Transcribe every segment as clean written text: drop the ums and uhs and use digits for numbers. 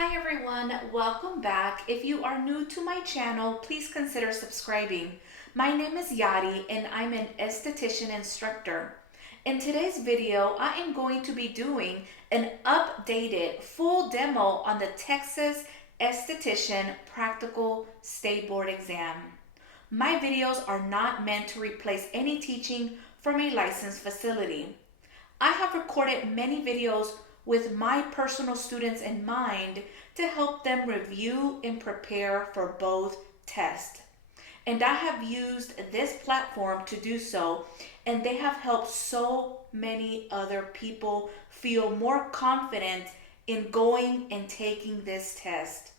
Hi everyone, welcome back. If you are new to my channel, please consider subscribing. My name is Yadi and I'm an esthetician instructor. In today's video, I am going to be doing an updated full demo on the Texas Esthetician Practical State Board exam. My videos are not meant to replace any teaching from a licensed facility. I have recorded many videos with my personal students in mind to help them review and prepare for both tests. And I have used this platform to do so, and they have helped so many other people feel more confident in going and taking this test.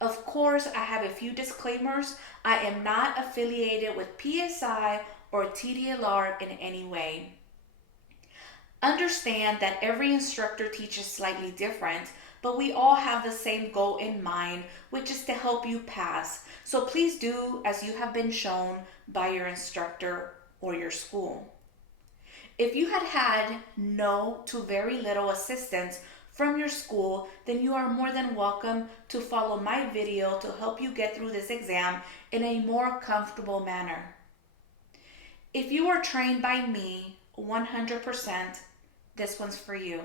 Of course, I have a few disclaimers. I am not affiliated with PSI or TDLR in any way. Understand that every instructor teaches slightly different, but we all have the same goal in mind, which is to help you pass. So please do as you have been shown by your instructor or your school. If you had no to very little assistance from your school, then you are more than welcome to follow my video to help you get through this exam in a more comfortable manner. If you are trained by me 100%, this one's for you.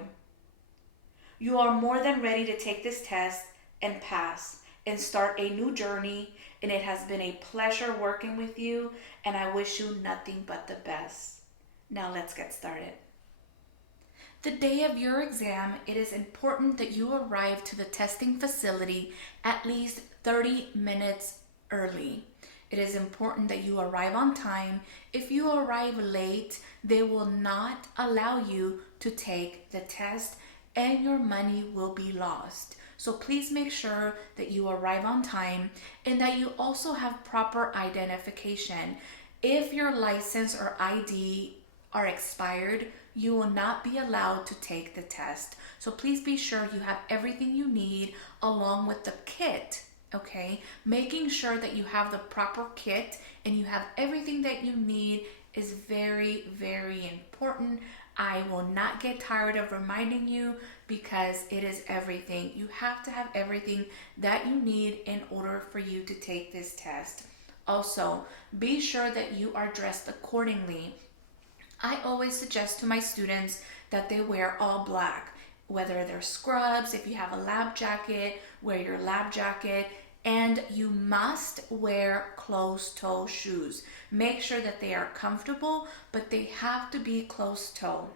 You are more than ready to take this test and pass and start a new journey, and it has been a pleasure working with you, and I wish you nothing but the best. Now let's get started. The day of your exam, it is important that you arrive to the testing facility at least 30 minutes early. It is important that you arrive on time. If you arrive late, they will not allow you to take the test and your money will be lost. So please make sure that you arrive on time and that you also have proper identification. If your license or ID are expired, you will not be allowed to take the test. So please be sure you have everything you need along with the kit. Okay, making sure that you have the proper kit and you have everything that you need is very, very important. I will not get tired of reminding you because it is everything. You have to have everything that you need in order for you to take this test. Also, be sure that you are dressed accordingly. I always suggest to my students that they wear all black, whether they're scrubs, if you have a lab jacket, wear your lab jacket. And you must wear closed-toe shoes. Make sure that they are comfortable, but they have to be closed-toe.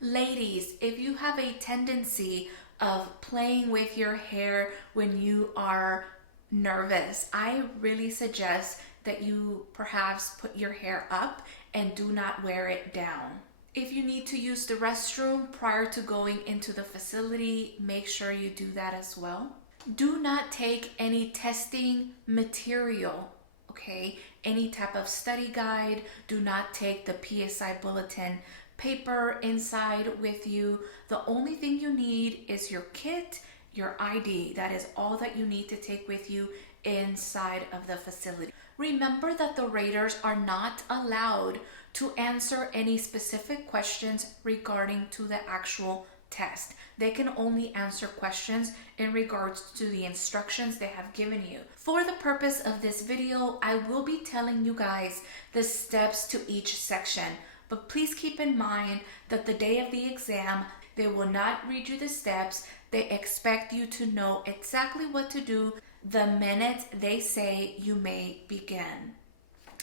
Ladies, if you have a tendency of playing with your hair when you are nervous, I really suggest that you perhaps put your hair up and do not wear it down. If you need to use the restroom prior to going into the facility, make sure you do that as well. Do not take any testing material, okay? Any type of study guide. Do not take the PSI Bulletin paper inside with you. The only thing you need is your kit, your ID. That is all that you need to take with you inside of the facility. Remember that the raters are not allowed to answer any specific questions regarding to the actual test. They can only answer questions in regards to the instructions they have given you. For the purpose of this video, I will be telling you guys the steps to each section, but please keep in mind that the day of the exam, they will not read you the steps. They expect you to know exactly what to do the minute they say you may begin.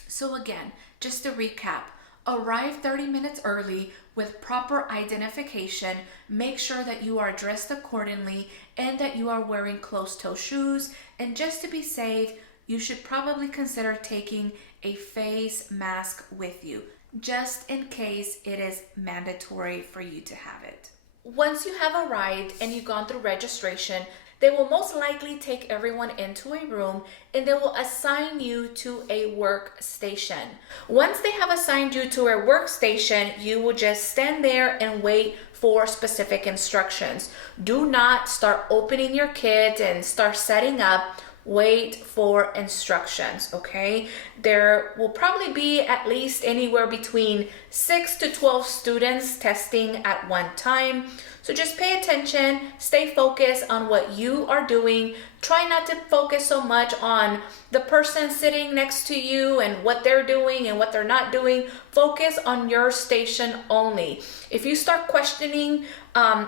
So again, just to recap, arrive 30 minutes early with proper identification. Make sure that you are dressed accordingly and that you are wearing closed-toe shoes. And just to be safe, you should probably consider taking a face mask with you, just in case it is mandatory for you to have it. Once you have arrived and you've gone through registration, they will most likely take everyone into a room and they will assign you to a workstation. Once they have assigned you to a workstation, you will just stand there and wait for specific instructions. Do not start opening your kit and start setting up. wait for instructions, okay? There will probably be at least anywhere between 6 to 12 students testing at one time. So just pay attention, stay focused on what you are doing. Try not to focus so much on the person sitting next to you and what they're doing and what they're not doing. Focus on your station only. If you start questioning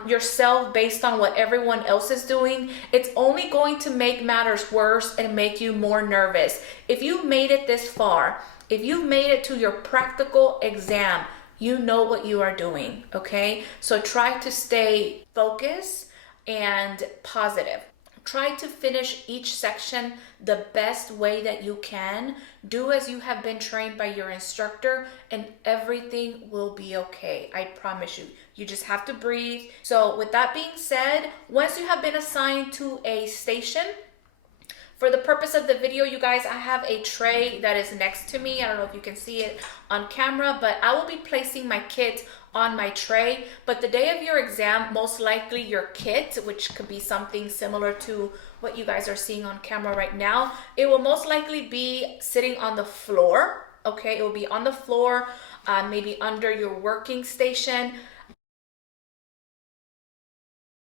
yourself based on what everyone else is doing, it's only going to make matters worse and make you more nervous. If you made it this far, if you made it to your practical exam, you know what you are doing, okay? So try to stay focused and positive. Try to finish each section the best way that you can. Do as you have been trained by your instructor and everything will be okay. I promise you. You just have to breathe. So with that being said, once you have been assigned to a station, for the purpose of the video, you guys, I have a tray that is next to me. I don't know if you can see it on camera, but I will be placing my kit on my tray. But the day of your exam, most likely your kit, which could be something similar to what you guys are seeing on camera right now, it will most likely be sitting on the floor, okay? It will be on the floor, maybe under your working station.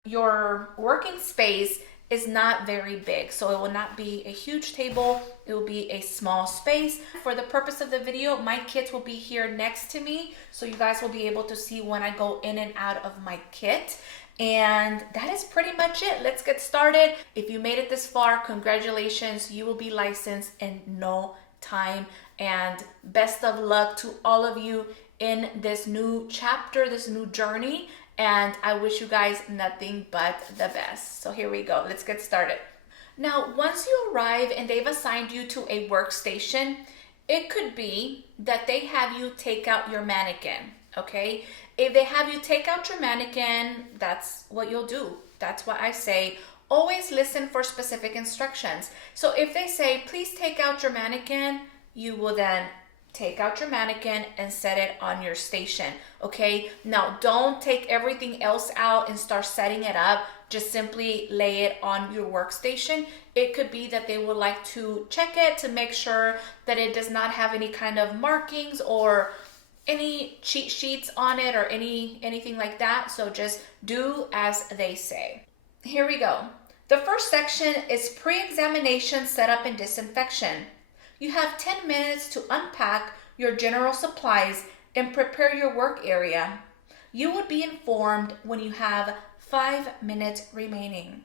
Your working space is not very big, so it will not be a huge table. It will be a small space. For the purpose of the video, my kit will be here next to me, so you guys will be able to see when I go in and out of my kit. And that is pretty much it. Let's get started. If you made it this far, congratulations. You will be licensed in no time. And best of luck to all of you in this new chapter, this new journey. And I wish you guys nothing but the best. So here we go. Let's get started. Now, once you arrive and they've assigned you to a workstation, it could be that they have you take out your mannequin, okay? If they have you take out your mannequin, that's what you'll do. That's why I say always listen for specific instructions. So if they say, please take out your mannequin, you will then take out your mannequin and set it on your station, okay? Now, don't take everything else out and start setting it up. Just simply lay it on your workstation. It could be that they would like to check it to make sure that it does not have any kind of markings or any cheat sheets on it or anything like that. So just do as they say. Here we go. The first section is pre-examination setup and disinfection. You have 10 minutes to unpack your general supplies and prepare your work area. You would be informed when you have 5 minutes remaining.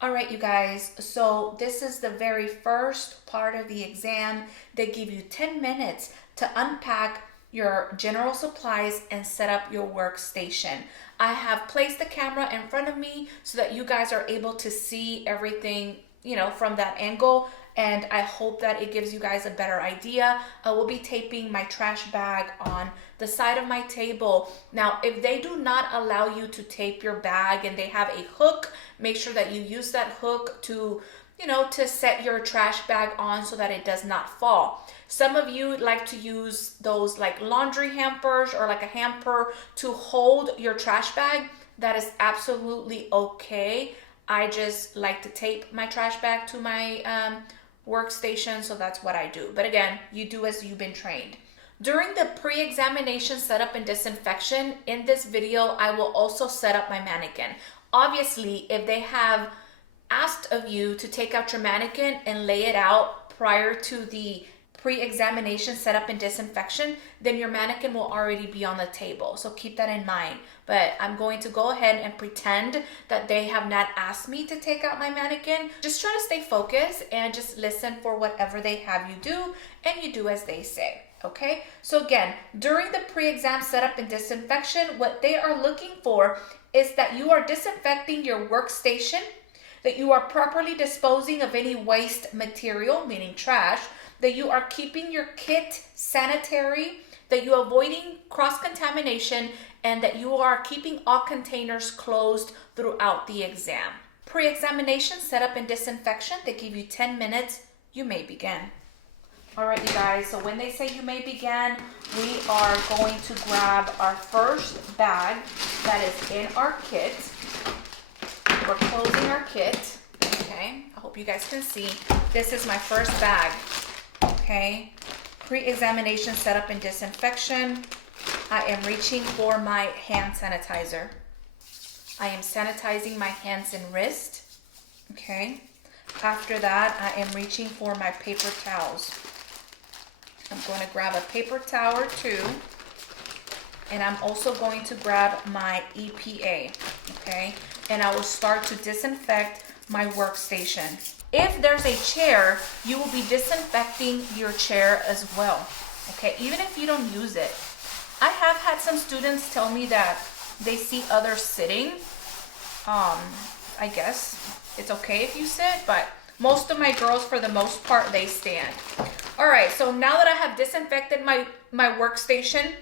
All right, you guys, so this is the very first part of the exam. They give you 10 minutes to unpack your general supplies and set up your workstation. I have placed the camera in front of me so that you guys are able to see everything, from that angle. And I hope that it gives you guys a better idea. I will be taping my trash bag on the side of my table. Now, if they do not allow you to tape your bag and they have a hook, make sure that you use that hook to, to set your trash bag on so that it does not fall. Some of you like to use those like laundry hampers or like a hamper to hold your trash bag. That is absolutely okay. I just like to tape my trash bag to my workstation, so that's what I do. But again, you do as you've been trained. During the pre-examination setup and disinfection, in this video, I will also set up my mannequin. Obviously, if they have asked of you to take out your mannequin and lay it out prior to the pre-examination setup and disinfection, then your mannequin will already be on the table. So keep that in mind. But I'm going to go ahead and pretend that they have not asked me to take out my mannequin. Just try to stay focused and just listen for whatever they have you do, and you do as they say. Okay, so again, during the pre-exam setup and disinfection, what they are looking for is that you are disinfecting your workstation, that you are properly disposing of any waste material, meaning trash, that you are keeping your kit sanitary, that you are avoiding cross-contamination, and that you are keeping all containers closed throughout the exam. Pre-examination setup and disinfection, they give you 10 minutes. You may begin. All right, you guys, so when they say you may begin, we are going to grab our first bag that is in our kit. We're closing our kit. Okay, hope you guys can see. This is my first bag, okay? Pre-examination setup and disinfection. I am reaching for my hand sanitizer. I am sanitizing my hands and wrist, okay? After that, I am reaching for my paper towels. I'm going to grab a paper towel or two, and I'm also going to grab my EPA, okay? And I will start to disinfect my workstation. If there's a chair, you will be disinfecting your chair as well, okay? Even if you don't use it. I have had some students tell me that they see others sitting. I guess it's okay if you sit, but most of my girls, for the most part, they stand. All right, so now that I have disinfected my workstation,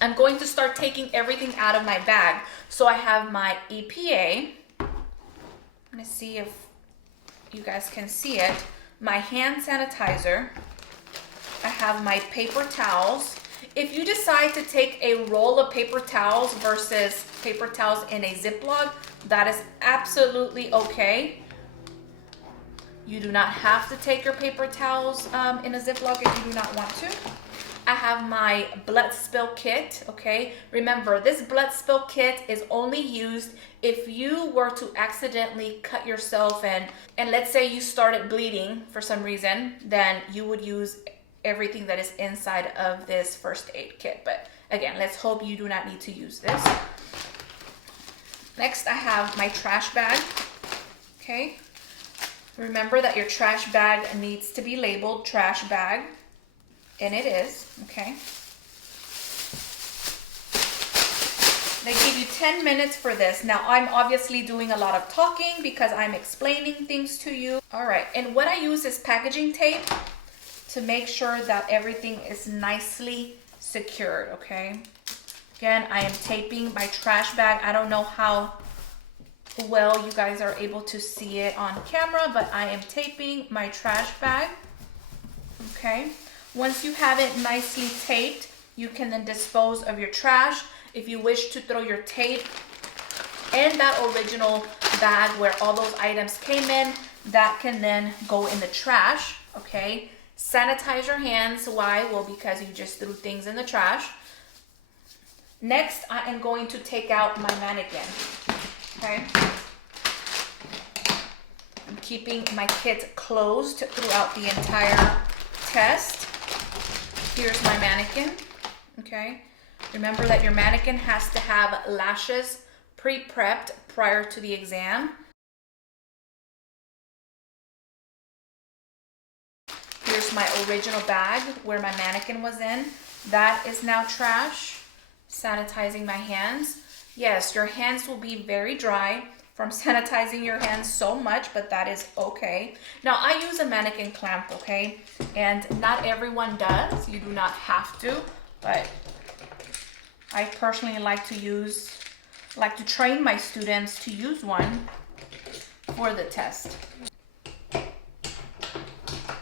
I'm going to start taking everything out of my bag. So I have my EPA. I'm gonna see if you guys can see it. My hand sanitizer. I have my paper towels. If you decide to take a roll of paper towels versus paper towels in a Ziploc, that is absolutely okay. You do not have to take your paper towels in a Ziploc if you do not want to. I have my blood spill kit, okay? Remember, this blood spill kit is only used if you were to accidentally cut yourself and let's say you started bleeding for some reason, then you would use everything that is inside of this first aid kit. But again, let's hope you do not need to use this. Next, I have my trash bag, okay? Remember that your trash bag needs to be labeled trash bag, and it is, okay? They give you 10 minutes for this. Now, I'm obviously doing a lot of talking because I'm explaining things to you. All right, and what I use is packaging tape to make sure that everything is nicely secured, okay? Again, I am taping my trash bag. I don't know how well you guys are able to see it on camera, but I am taping my trash bag, okay? Once you have it nicely taped, you can then dispose of your trash. If you wish to throw your tape in that original bag where all those items came in, that can then go in the trash, okay? Sanitize your hands. Why? Well, because you just threw things in the trash. Next, I am going to take out my mannequin, okay? I'm keeping my kit closed throughout the entire test. Here's my mannequin, okay? Remember that your mannequin has to have lashes pre-prepped prior to the exam. Here's my original bag where my mannequin was in. That is now trash. Sanitizing my hands. Yes, your hands will be very dry from sanitizing your hands so much, but that is okay. Now, I use a Mannequin Clamp, okay? And not everyone does. You do not have to, but I personally like to train my students to use one for the test.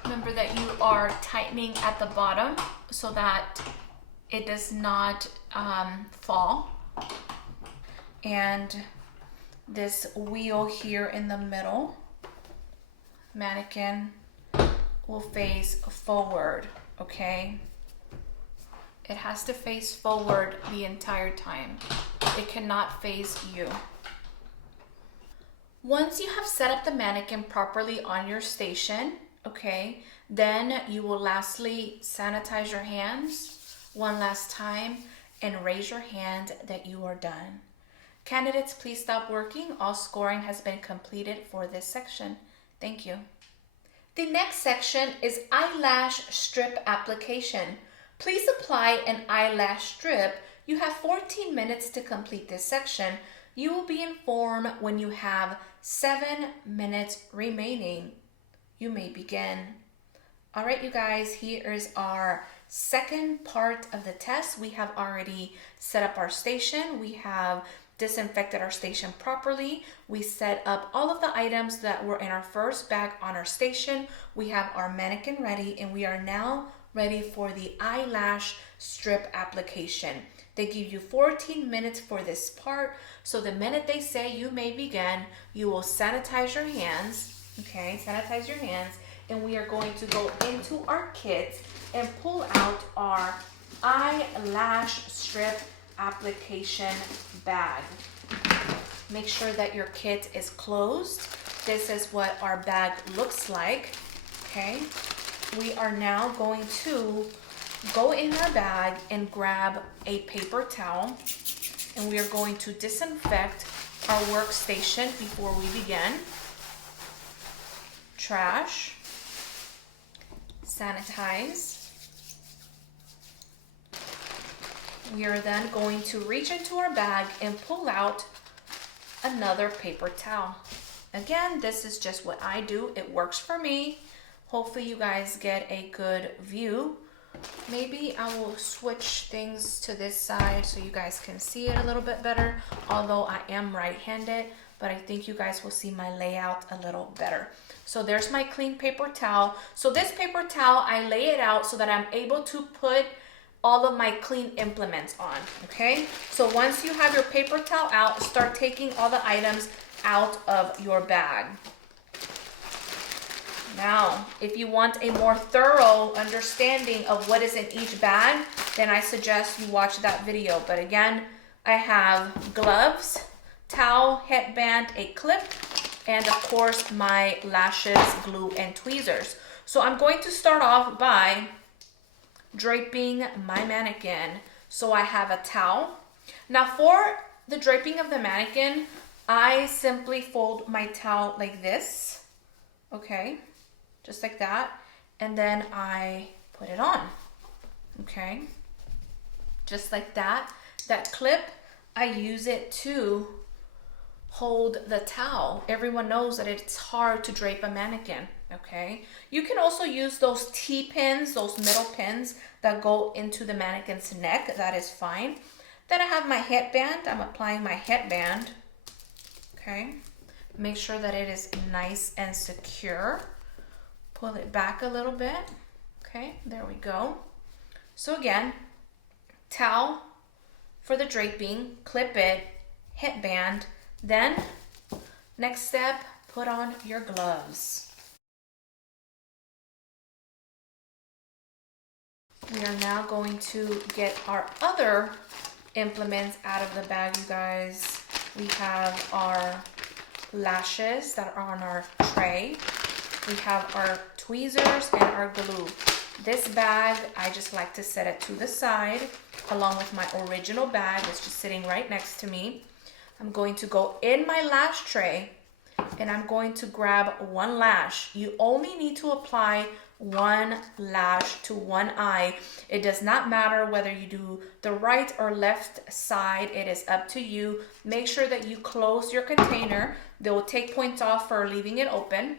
Remember that you are tightening at the bottom so that it does not fall. And this wheel here in the middle, mannequin will face forward, okay? It has to face forward the entire time. It cannot face you. Once you have set up the mannequin properly on your station, okay, then you will lastly sanitize your hands one last time and raise your hand that you are done. Candidates, please stop working. All scoring has been completed for this section. Thank you. The next section is eyelash strip application. Please apply an eyelash strip. You have 14 minutes to complete this section. You will be informed when you have 7 minutes remaining. You may begin. All right, you guys, here is our second part of the test. We have already set up our station. We have disinfected our station properly. We set up all of the items that were in our first bag on our station. We have our mannequin ready, and we are now ready for the eyelash strip application. They give you 14 minutes for this part. So the minute they say you may begin, you will sanitize your hands, Okay, sanitize your hands. And we are going to go into our kit and pull out our eyelash strip application bag. Make sure that your kit is closed. This is what our bag looks like. Okay, we are now going to go in our bag and grab a paper towel, and we are going to disinfect our workstation before we begin. Trash, sanitize. We are then going to reach into our bag and pull out another paper towel. Again, this is just what I do. It works for me. Hopefully you guys get a good view. Maybe I will switch things to this side so you guys can see it a little bit better. Although I am right-handed, but I think you guys will see my layout a little better. So there's my clean paper towel. So this paper towel, I lay it out so that I'm able to put all of my clean implements on, okay? So once you have your paper towel out, start taking all the items out of your bag. Now, if you want a more thorough understanding of what is in each bag, then I suggest you watch that video. But again, I have gloves, towel, headband, a clip, and of course my lashes, glue, and tweezers. So I'm going to start off by draping my mannequin. So I have a towel. Now for the draping of the mannequin, I simply fold my towel like this, okay, just like that, and then I put it on, okay, just like that. That clip, I use it to hold the towel. Everyone knows that it's hard to drape a mannequin, okay? You can also use those T-pins, those middle pins that go into the mannequin's neck. That is fine. Then I have my headband. I'm applying my headband, okay? Make sure that it is nice and secure. Pull it back a little bit, okay? There we go. So again, towel for the draping, clip it, headband. Then, next step, put on your gloves. We are now going to get our other implements out of the bag, you guys. We have our lashes that are on our tray. We have our tweezers and our glue. This bag, I just like to set it to the side along with my original bag. It's just sitting right next to me. I'm going to go in my lash tray and I'm going to grab one lash. You only need to apply one lash to one eye. It does not matter whether you do the right or left side. It is up to you. Make sure that you close your container. They will take points off for leaving it open.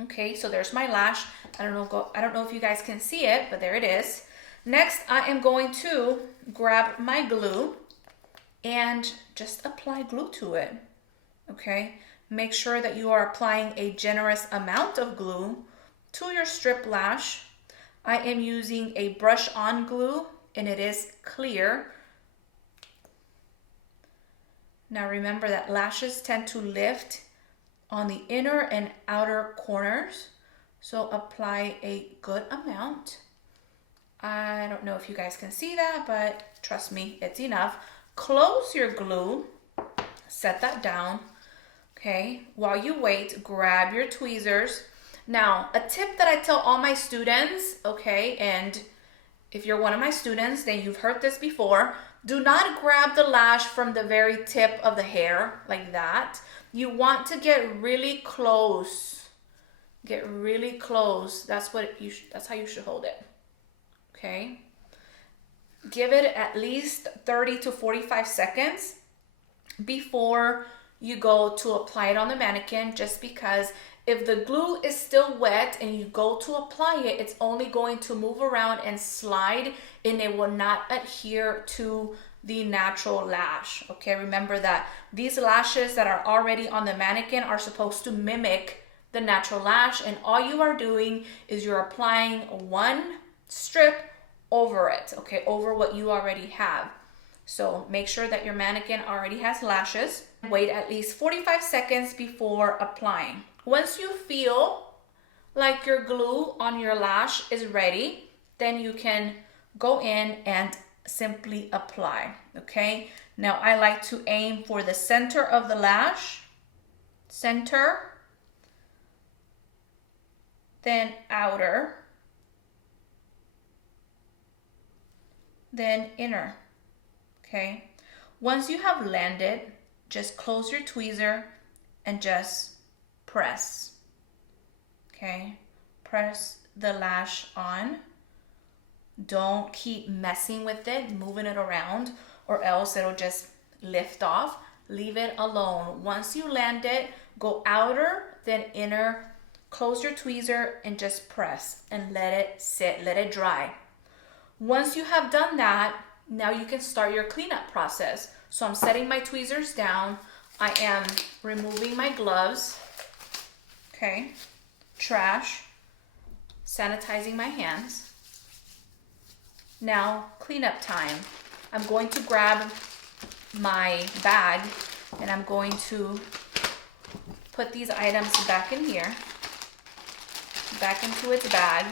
Okay, so there's my lash. I don't know if you guys can see it, but there it is. Next, I am going to grab my glue and just apply glue to it, okay? Make sure that you are applying a generous amount of glue to your strip lash. I am using a brush-on glue and it is clear. Now remember that lashes tend to lift on the inner and outer corners, so apply a good amount. I don't know if you guys can see that, but trust me, it's enough. Close your glue, set that down, okay? While you wait, grab your tweezers. Now, a tip that I tell all my students, okay, and if you're one of my students, then you've heard this before, do not grab the lash from the very tip of the hair like that. You want to get really close. Get really close. That's how you should hold it, okay? Give it at least 30 to 45 seconds before you go to apply it on the mannequin, just because if the glue is still wet and you go to apply it, it's only going to move around and slide and it will not adhere to the natural lash, okay? Remember that these lashes that are already on the mannequin are supposed to mimic the natural lash, and all you are doing is you're applying one strip over it, okay, over what you already have. So make sure that your mannequin already has lashes. Wait at least 45 seconds before applying. Once you feel like your glue on your lash is ready, then you can go in and simply apply, okay? Now I like to aim for the center of the lash, center, then outer, then inner, okay? Once you have landed, just close your tweezer and just press, okay? Press the lash on. Don't keep messing with it, moving it around, or else it'll just lift off. Leave it alone. Once you land it, go outer, then inner, close your tweezer and just press and let it sit, let it dry. Once you have done that, now you can start your cleanup process. So I'm setting my tweezers down. I am removing my gloves, okay, trash, sanitizing my hands. Now, cleanup time. I'm going to grab my bag and I'm going to put these items back in here, back into its bag.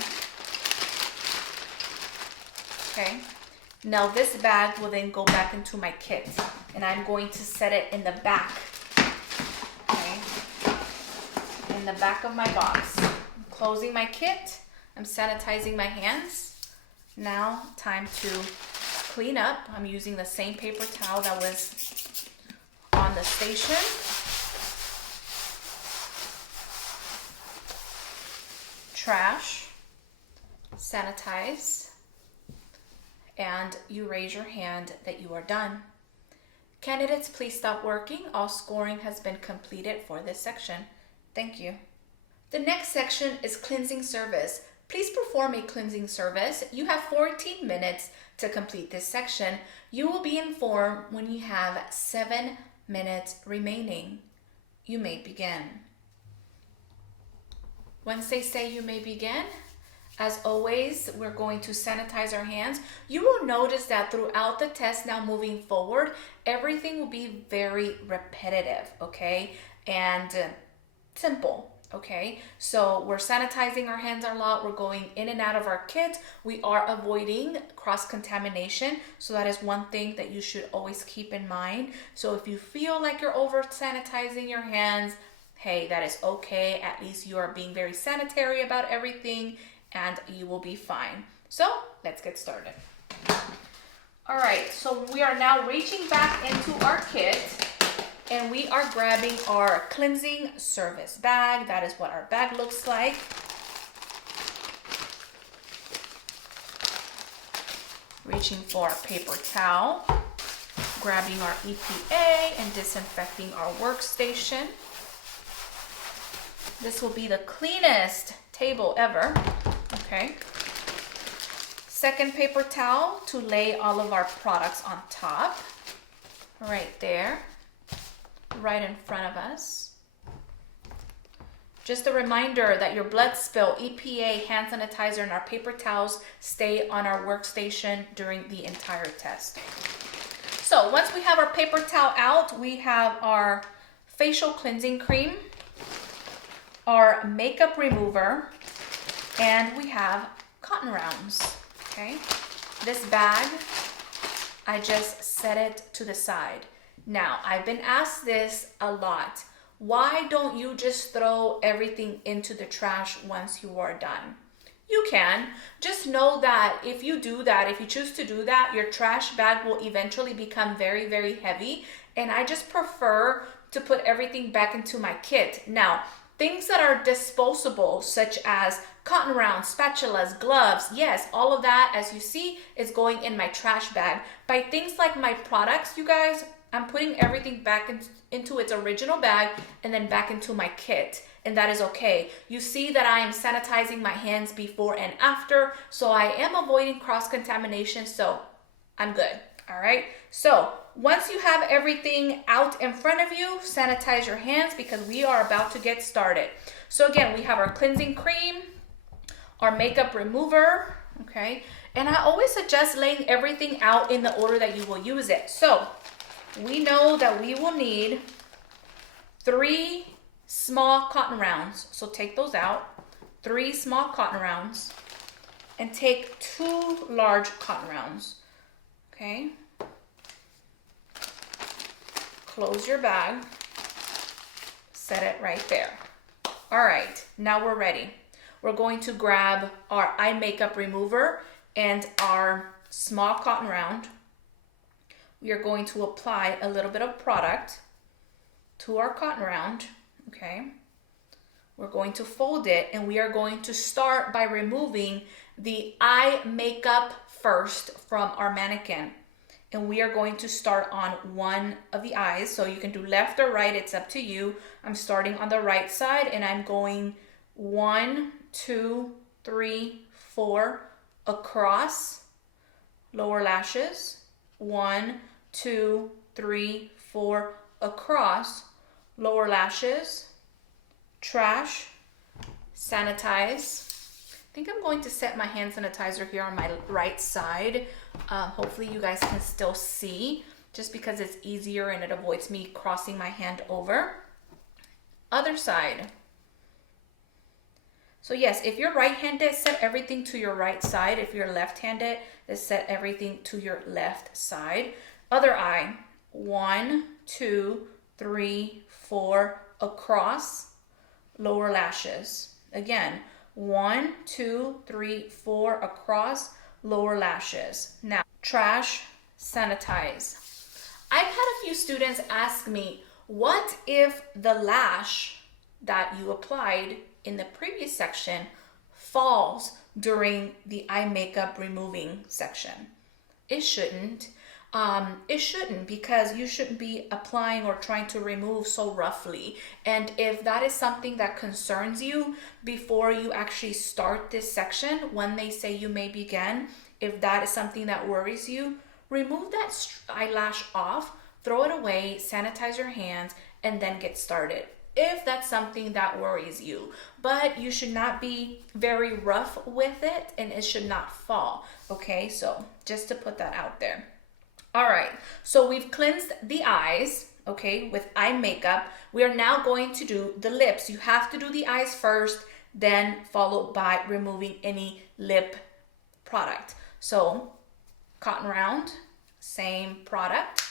Okay. Now this bag will then go back into my kit and I'm going to set it in the back. Okay. In the back of my box. I'm closing my kit. I'm sanitizing my hands. Now, time to clean up. I'm using the same paper towel that was on the station. Trash, sanitize, and you raise your hand that you are done. Candidates, please stop working. All scoring has been completed for this section. Thank you. The next section is cleansing service. Please perform a cleansing service. You have 14 minutes to complete this section. You will be informed when you have 7 minutes remaining. You may begin. Once they say you may begin, as always, we're going to sanitize our hands. You will notice that throughout the test now moving forward, everything will be very repetitive, okay? And simple. Okay, so we're sanitizing our hands a lot. We're going in and out of our kit. We are avoiding cross-contamination. So that is one thing that you should always keep in mind. So if you feel like you're over sanitizing your hands, hey, that is okay. At least you are being very sanitary about everything and you will be fine. So let's get started. All right, so we are now reaching back into our kit. And we are grabbing our cleansing service bag. That is what our bag looks like. Reaching for a paper towel. Grabbing our EPA and disinfecting our workstation. This will be the cleanest table ever. Okay. Second paper towel to lay all of our products on top. Right there. Right in front of us. Just a reminder that your blood spill, EPA, hand sanitizer, and our paper towels stay on our workstation during the entire test. So once we have our paper towel out, we have our facial cleansing cream, our makeup remover, and we have cotton rounds, okay? This bag, I just set it to the side. Now, I've been asked this a lot. Why don't you just throw everything into the trash once you are done? You can. Just know that if you do that, if you choose to do that, your trash bag will eventually become very, very heavy. And I just prefer to put everything back into my kit. Now, things that are disposable, such as cotton rounds, spatulas, gloves, yes, all of that, as you see, is going in my trash bag. By things like my products, you guys, I'm putting everything back into its original bag and then back into my kit. And that is okay. You see that I am sanitizing my hands before and after. So I am avoiding cross-contamination. So I'm good. All right. So once you have everything out in front of you, sanitize your hands because we are about to get started. So again, we have our cleansing cream, our makeup remover. Okay. And I always suggest laying everything out in the order that you will use it. So we know that we will need 3 small cotton rounds. So take those out, 3 small cotton rounds, and take 2 large cotton rounds. Okay. Close your bag, set it right there. All right, now we're ready. We're going to grab our eye makeup remover and our small cotton round. We are going to apply a little bit of product to our cotton round, okay? We're going to fold it, and we are going to start by removing the eye makeup first from our mannequin. And we are going to start on one of the eyes. So you can do left or right, it's up to you. I'm starting on the right side, and I'm going 1, 2, 3, 4 across, lower lashes. 1, 2, 3, 4 across, lower lashes. Trash, sanitize. I think I'm going to set my hand sanitizer here on my right side. Hopefully you guys can still see, just because it's easier and it avoids me crossing my hand over. Other side. So yes, if you're right-handed, set everything to your right side. If you're left-handed, then set everything to your left side. Other eye. 1, 2, 3, 4 across, lower lashes. Again, 1, 2, 3, 4 across, lower lashes. Now, trash, sanitize. I've had a few students ask me, what if the lash that you applied in the previous section falls during the eye makeup removing section? It shouldn't. It shouldn't, because you shouldn't be applying or trying to remove so roughly. And if that is something that concerns you before you actually start this section, when they say you may begin, if that is something that worries you, remove that eyelash off, throw it away, sanitize your hands, and then get started, if that's something that worries you. But you should not be very rough with it, and it should not fall. Okay, so just to put that out there. All right, so we've cleansed the eyes, okay, with eye makeup. We are now going to do the lips. You have to do the eyes first, then followed by removing any lip product. So, cotton round, same product.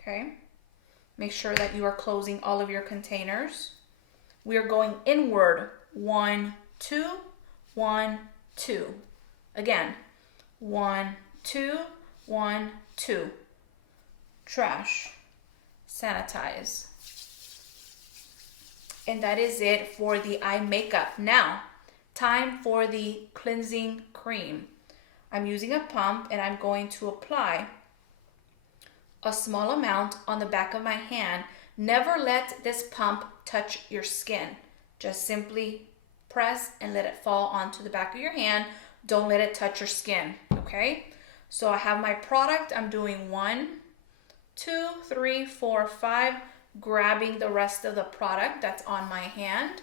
Okay, make sure that you are closing all of your containers. We are going inward, 1, 2, 1, 2. Again, 1, 2, 1, 2. Trash, sanitize. And that is it for the eye makeup. Now, time for the cleansing cream. I'm using a pump, and I'm going to apply a small amount on the back of my hand. Never let this pump touch your skin. Just simply press and let it fall onto the back of your hand. Don't let it touch your skin, okay? So I have my product. I'm doing 1, 2, 3, 4, 5, grabbing the rest of the product that's on my hand,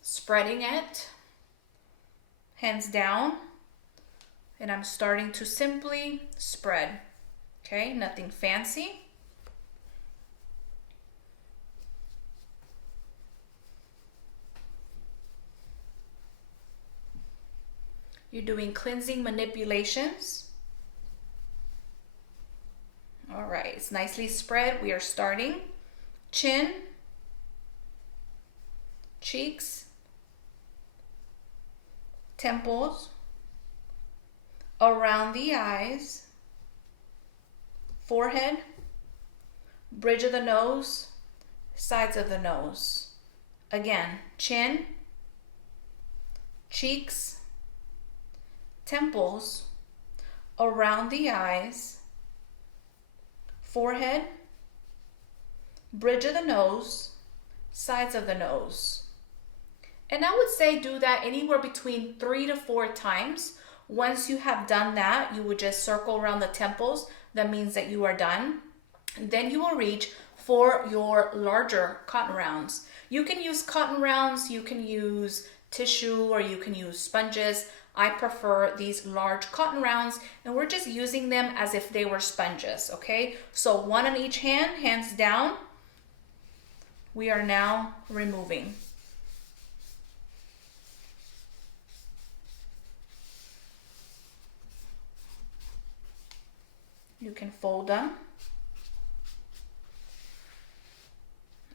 spreading it, hands down, and I'm starting to simply spread, okay? Nothing fancy. You're doing cleansing manipulations. All right, it's nicely spread. We are starting chin, cheeks, temples, around the eyes, forehead, bridge of the nose, sides of the nose. Again, chin, cheeks, temples, around the eyes, forehead, bridge of the nose, sides of the nose. And I would say do that anywhere between 3 to 4 times. Once you have done that, you would just circle around the temples. That means that you are done. And then you will reach for your larger cotton rounds. You can use cotton rounds, you can use tissue or you can use sponges. I prefer these large cotton rounds, and we're just using them as if they were sponges, okay? So one on each hand, hands down. We are now removing. You can fold them.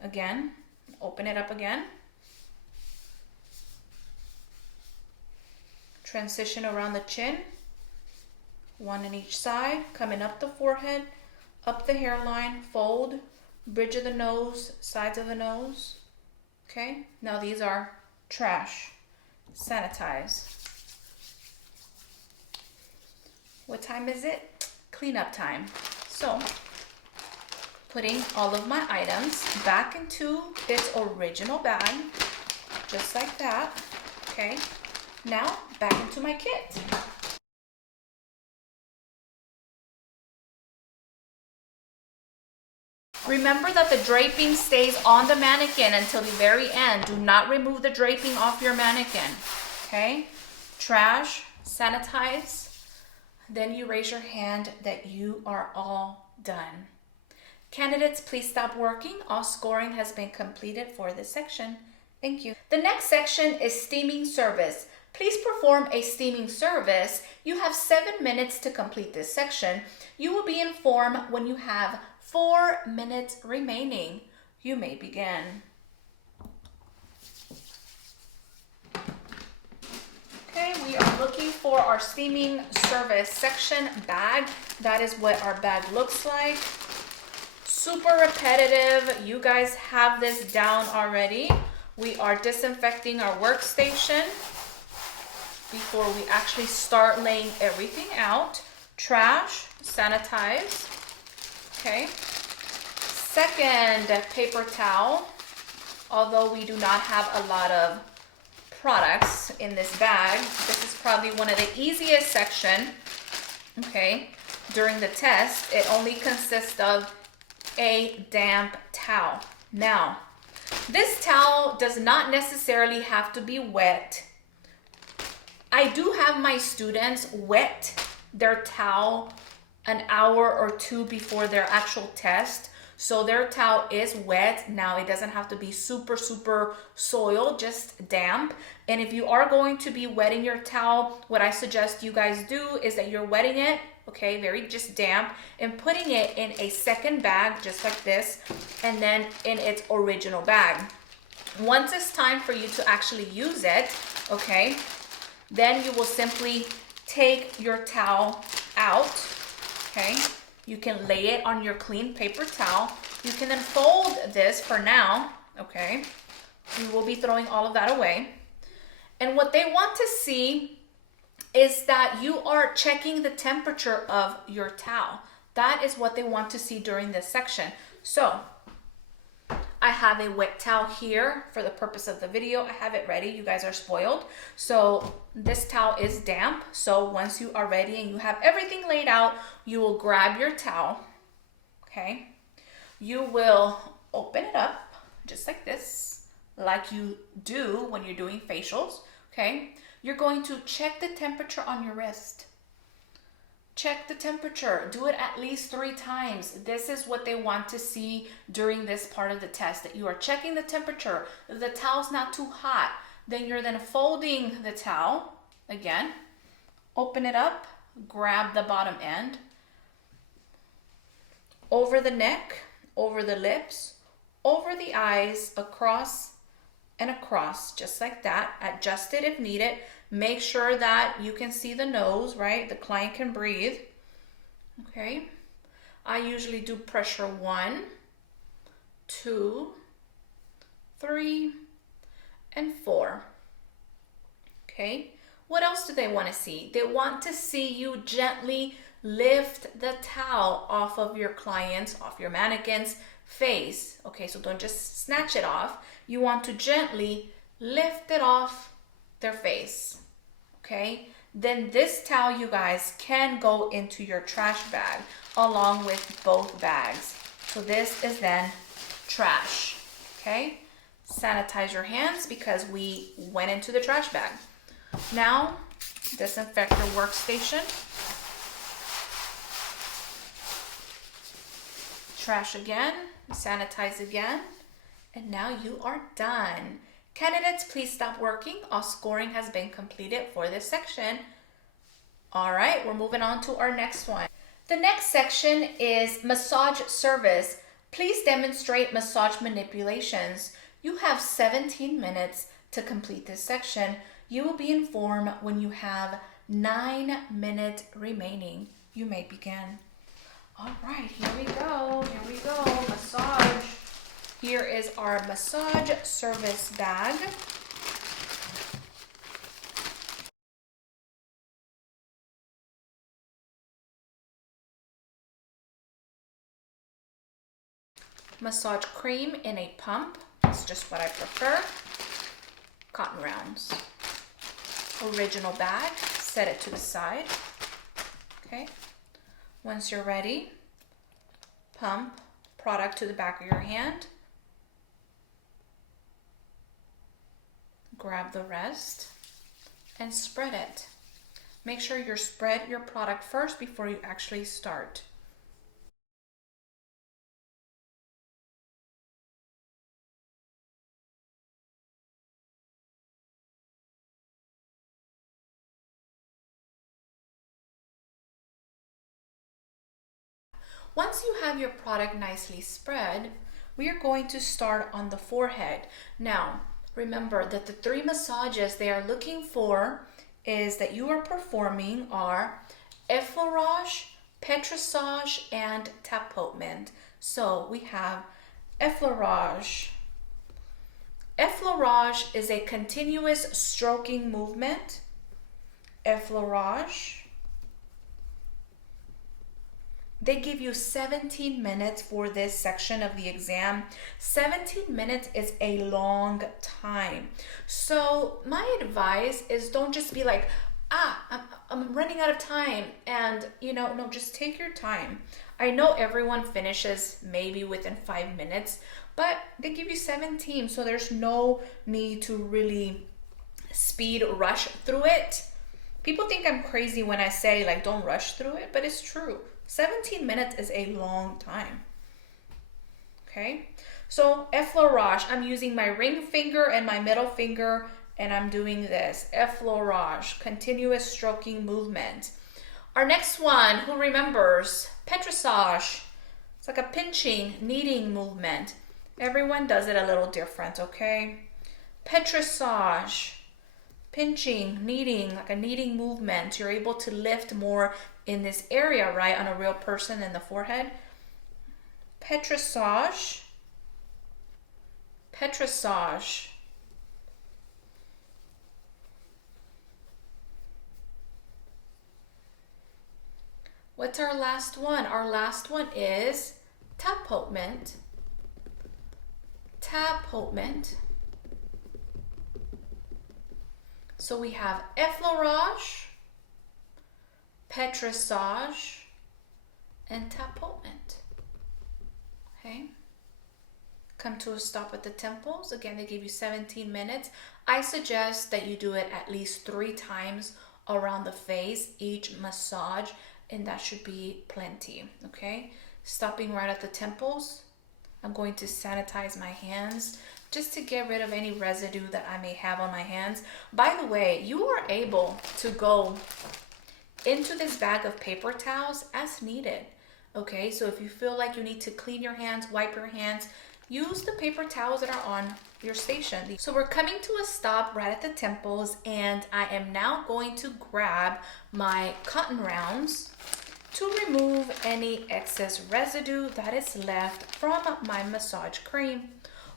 Again, open it up again. Transition around the chin, one on each side, coming up the forehead, up the hairline, fold, bridge of the nose, sides of the nose. Okay, now these are trash, sanitize. What time is it? Cleanup time. So, putting all of my items back into its original bag, just like that, okay? Now, back into my kit. Remember that the draping stays on the mannequin until the very end. Do not remove the draping off your mannequin, okay? Trash, sanitize, then you raise your hand that you are all done. Candidates, please stop working. All scoring has been completed for this section. Thank you. The next section is steaming service. Please perform a steaming service. You have 7 minutes to complete this section. You will be informed when you have 4 minutes remaining. You may begin. Okay, we are looking for our steaming service section bag. That is what our bag looks like. Super repetitive. You guys have this down already. We are disinfecting our workstation before we actually start laying everything out. Trash, sanitize, okay. Second, paper towel. Although we do not have a lot of products in this bag, this is probably one of the easiest section, okay. During the test, it only consists of a damp towel. Now, this towel does not necessarily have to be wet. I do have my students wet their towel an hour or two before their actual test. So their towel is wet. Now it doesn't have to be super soiled, just damp. And if you are going to be wetting your towel, what I suggest you guys do is that you're wetting it, okay, very just damp, and putting it in a second bag, just like this, and then in its original bag. Once it's time for you to actually use it, okay, then you will simply take your towel out, okay? You can lay it on your clean paper towel. You can then fold this for now, okay? You will be throwing all of that away. And what they want to see is that you are checking the temperature of your towel. That is what they want to see during this section. So, I have a wet towel here for the purpose of the video. I have it ready. You guys are spoiled. So this towel is damp. So once you are ready and you have everything laid out, you will grab your towel, okay? You will open it up just like this, like you do when you're doing facials, okay? You're going to check the temperature on your wrist. Check the temperature. Do it at least 3 times. This is what they want to see during this part of the test, that you are checking the temperature. If the towel's not too hot, then you're then folding the towel. Again, open it up, grab the bottom end, over the neck, over the lips, over the eyes, across and across, just like that. Adjust it if needed. Make sure that you can see the nose, right? The client can breathe, okay? I usually do pressure 1, 2, 3, and 4, okay? What else do they want to see? They want to see you gently lift the towel off of your client's, off your mannequin's face, okay? So don't just snatch it off. You want to gently lift it off their face, okay? Then this towel, you guys, can go into your trash bag along with both bags. So this is then trash, okay? Sanitize your hands because we went into the trash bag. Now, disinfect your workstation. Trash again, sanitize again, and now you are done. Candidates, please stop working. All scoring has been completed for this section. All right, we're moving on to our next one. The next section is massage service. Please demonstrate massage manipulations. You have 17 minutes to complete this section. You will be informed when you have 9 minutes remaining. You may begin. All right, here we go. Massage. Here is our massage service bag. Massage cream in a pump. It's just what I prefer. Cotton rounds. Original bag. Set it to the side. Okay. Once you're ready, pump product to the back of your hand. Grab the rest and spread it. Make sure you spread your product first before you actually start. Once you have your product nicely spread, we are going to start on the forehead. Now, remember that the 3 massages they are looking for is that you are performing are Effleurage, Petrissage, and tapotement. So we have Effleurage. Effleurage is a continuous stroking movement. Effleurage. They give you 17 minutes for this section of the exam. 17 minutes is a long time. So my advice is don't just be like, I'm running out of time. And no, just take your time. I know everyone finishes maybe within 5 minutes, but they give you 17. So there's no need to really speed rush through it. People think I'm crazy when I say like, don't rush through it, but it's true. 17 minutes is a long time. Okay, so Effleurage, I'm using my ring finger and my middle finger and I'm doing this. Effleurage, continuous stroking movement. Our next one, who remembers? Petrissage. It's like a pinching, kneading movement. Everyone does it a little different, okay? Petrissage. Pinching, kneading, like a kneading movement. You're able to lift more in this area, right, on a real person in the forehead. Petrissage. Petrissage. What's our last one? Our last one is tapotement. Tapotement. So we have Effleurage, Petrissage, and tapotement. Okay. Come to a stop at the temples. Again, they give you 17 minutes. I suggest that you do it at least 3 times around the face, each massage, and that should be plenty. Okay. Stopping right at the temples. I'm going to sanitize my hands just to get rid of any residue that I may have on my hands. By the way, you are able to go into this bag of paper towels as needed. Okay, so if you feel like you need to clean your hands, wipe your hands, use the paper towels that are on your station. So we're coming to a stop right at the temples, and I am now going to grab my cotton rounds to remove any excess residue that is left from my massage cream.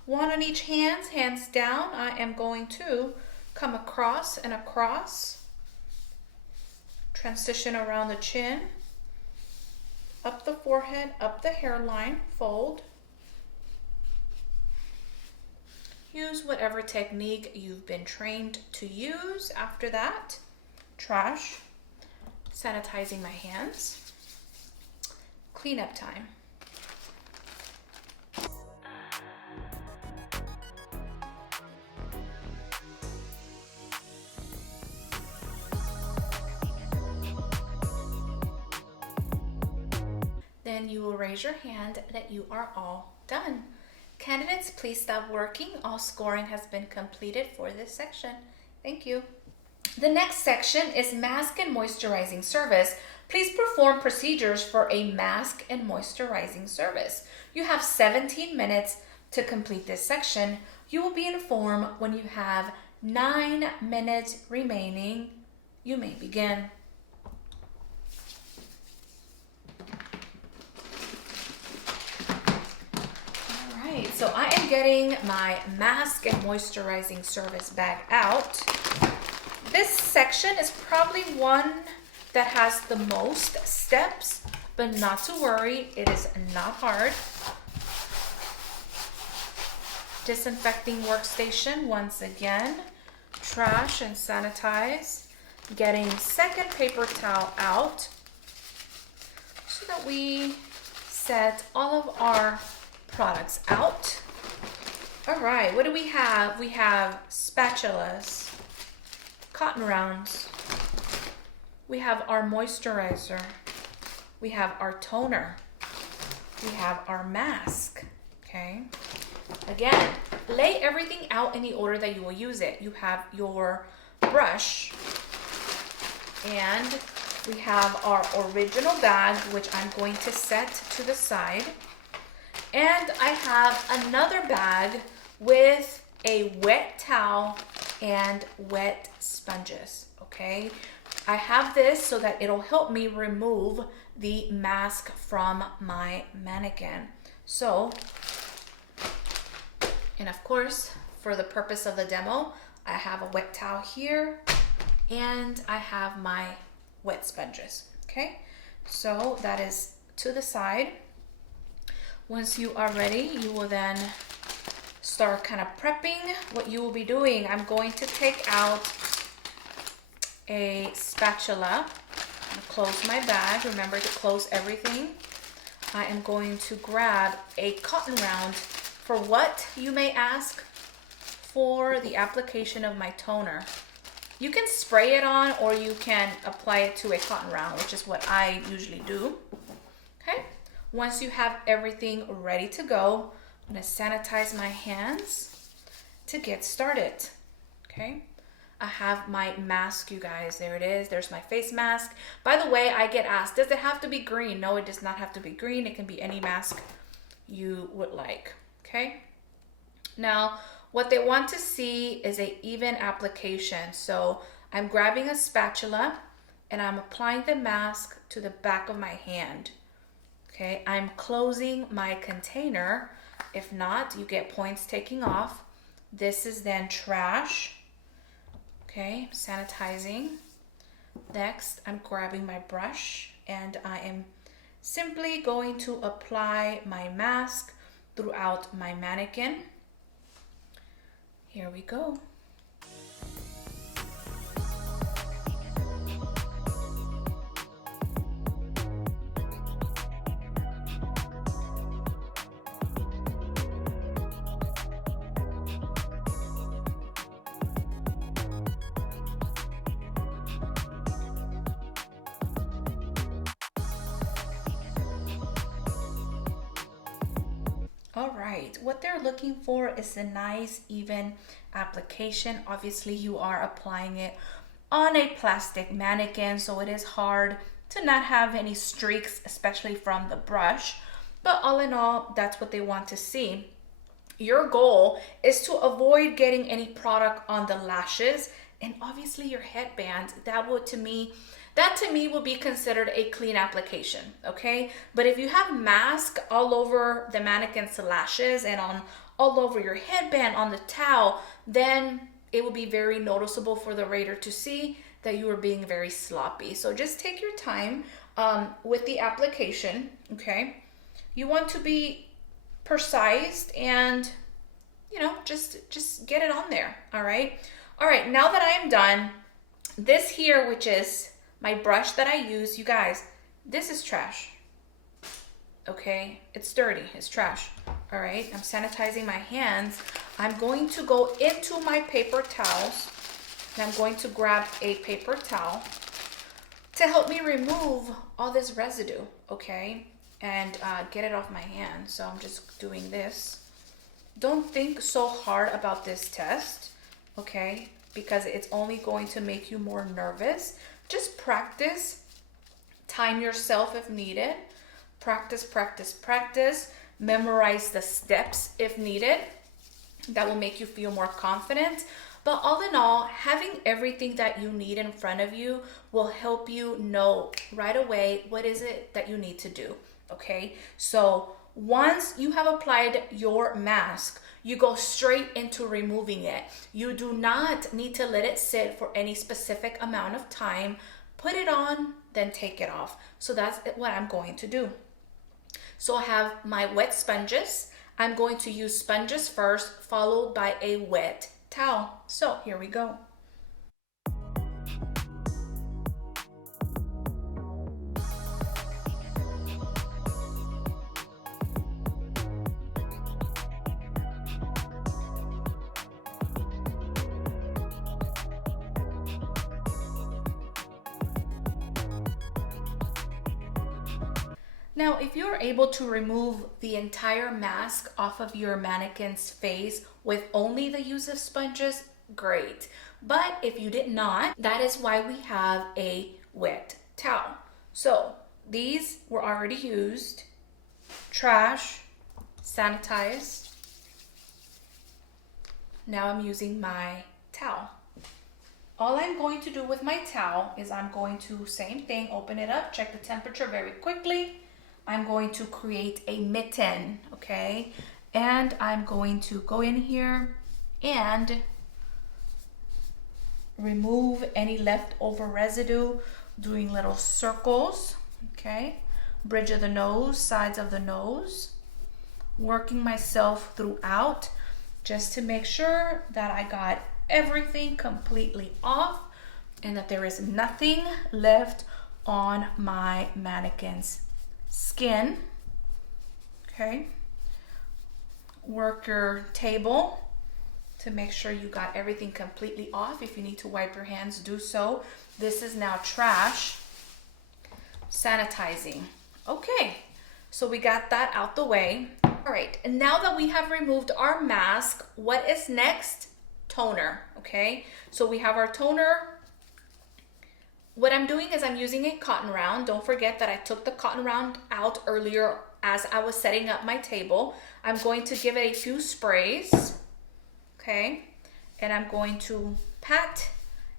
1 on each hand, hands down. I am going to come across and across, transition around the chin, up the forehead, up the hairline, fold. Use whatever technique you've been trained to use. After that, trash, sanitizing my hands, cleanup time. then you will raise your hand that you are all done. Candidates, please stop working. All scoring has been completed for this section. Thank you. The next section is mask and moisturizing service. Please perform procedures for a mask and moisturizing service. You have 17 minutes to complete this section. You will be informed when you have 9 minutes remaining. You may begin. So I am getting my mask and moisturizing service bag out. This section is probably one that has the most steps, but not to worry, it is not hard. Disinfecting workstation once again. Trash and sanitize. Getting second paper towel out so that we set all of our products out. All right, what do we have? We have spatulas, cotton rounds. We have our moisturizer. We have our toner. We have our mask, okay? Again, lay everything out in the order that you will use it. You have your brush, and we have our original bag, which I'm going to set to the side. And I have another bag with a wet towel and wet sponges, okay? I have this so that it'll help me remove the mask from my mannequin. So, and of course, for the purpose of the demo, I have a wet towel here and I have my wet sponges, okay? So that is to the side. Once you are ready, you will then start kind of prepping what you will be doing. I'm going to take out a spatula. I'm going to close my bag. Remember to close everything. I am going to grab a cotton round. For what, you may ask? For the application of my toner. You can spray it on or you can apply it to a cotton round, which is what I usually do. Okay? Once you have everything ready to go, I'm going to sanitize my hands to get started. Okay? I have my mask, you guys. There it is. There's my face mask. By the way, I get asked, does it have to be green? No, it does not have to be green. It can be any mask you would like. Okay? Now, what they want to see is an even application. So I'm grabbing a spatula and I'm applying the mask to the back of my hand. Okay, I'm closing my container. If not, you get points taking off. This is then trash. Okay, sanitizing. Next, I'm grabbing my brush and I am simply going to apply my mask throughout my mannequin. Here we go. All right, what they're looking for is a nice even application. Obviously you are applying it on a plastic mannequin, so it is hard to not have any streaks, especially from the brush. But all in all, that's what they want to see. Your goal is to avoid getting any product on the lashes and obviously your headband. That to me will be considered a clean application, okay? But if you have mask all over the mannequin's lashes and all over your headband, on the towel, then it will be very noticeable for the rater to see that you are being very sloppy. So just take your time with the application, okay? You want to be precise and, you know, just get it on there, all right? All right, now that I am done, this here, which is my brush that I use, you guys, this is trash, okay? It's dirty, it's trash, all right? I'm sanitizing my hands. I'm going to go into my paper towels and I'm going to grab a paper towel to help me remove all this residue, okay? and get it off my hand. So I'm just doing this. Don't think so hard about this test, okay? Because it's only going to make you more nervous. Just practice. Time yourself if needed. Practice, practice, practice. Memorize the steps if needed. That will make you feel more confident. But all in all, having everything that you need in front of you will help you know right away what is it that you need to do, okay? So once you have applied your mask, you go straight into removing it. You do not need to let it sit for any specific amount of time. Put it on, then take it off. So that's what I'm going to do. So I have my wet sponges. I'm going to use sponges first, followed by a wet towel. So here we go. Now, if you're able to remove the entire mask off of your mannequin's face with only the use of sponges, great. But if you did not, that is why we have a wet towel. So these were already used, trash, sanitized. Now I'm using my towel. All I'm going to do with my towel is I'm going to, same thing, open it up, check the temperature very quickly. I'm going to create a mitten, okay? And I'm going to go in here and remove any leftover residue, doing little circles, okay? Bridge of the nose, sides of the nose, working myself throughout just to make sure that I got everything completely off and that there is nothing left on my mannequin's skin, okay? Work your table to make sure you got everything completely off. If you need to wipe your hands, do so. This is now trash, sanitizing. Okay, so we got that out the way. All right, and now that we have removed our mask, what is next? Toner, okay? So we have our toner. What I'm doing is I'm using a cotton round. Don't forget that I took the cotton round out earlier as I was setting up my table. I'm going to give it a few sprays, okay? And I'm going to pat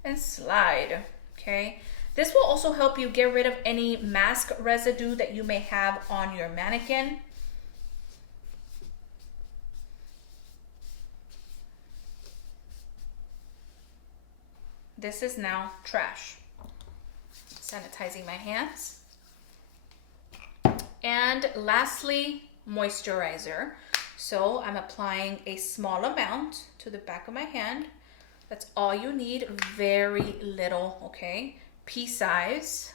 and slide, okay? This will also help you get rid of any mask residue that you may have on your mannequin. This is now trash. Sanitizing my hands. And lastly, moisturizer. So I'm applying a small amount to the back of my hand. That's all you need, very little, okay? Pea size.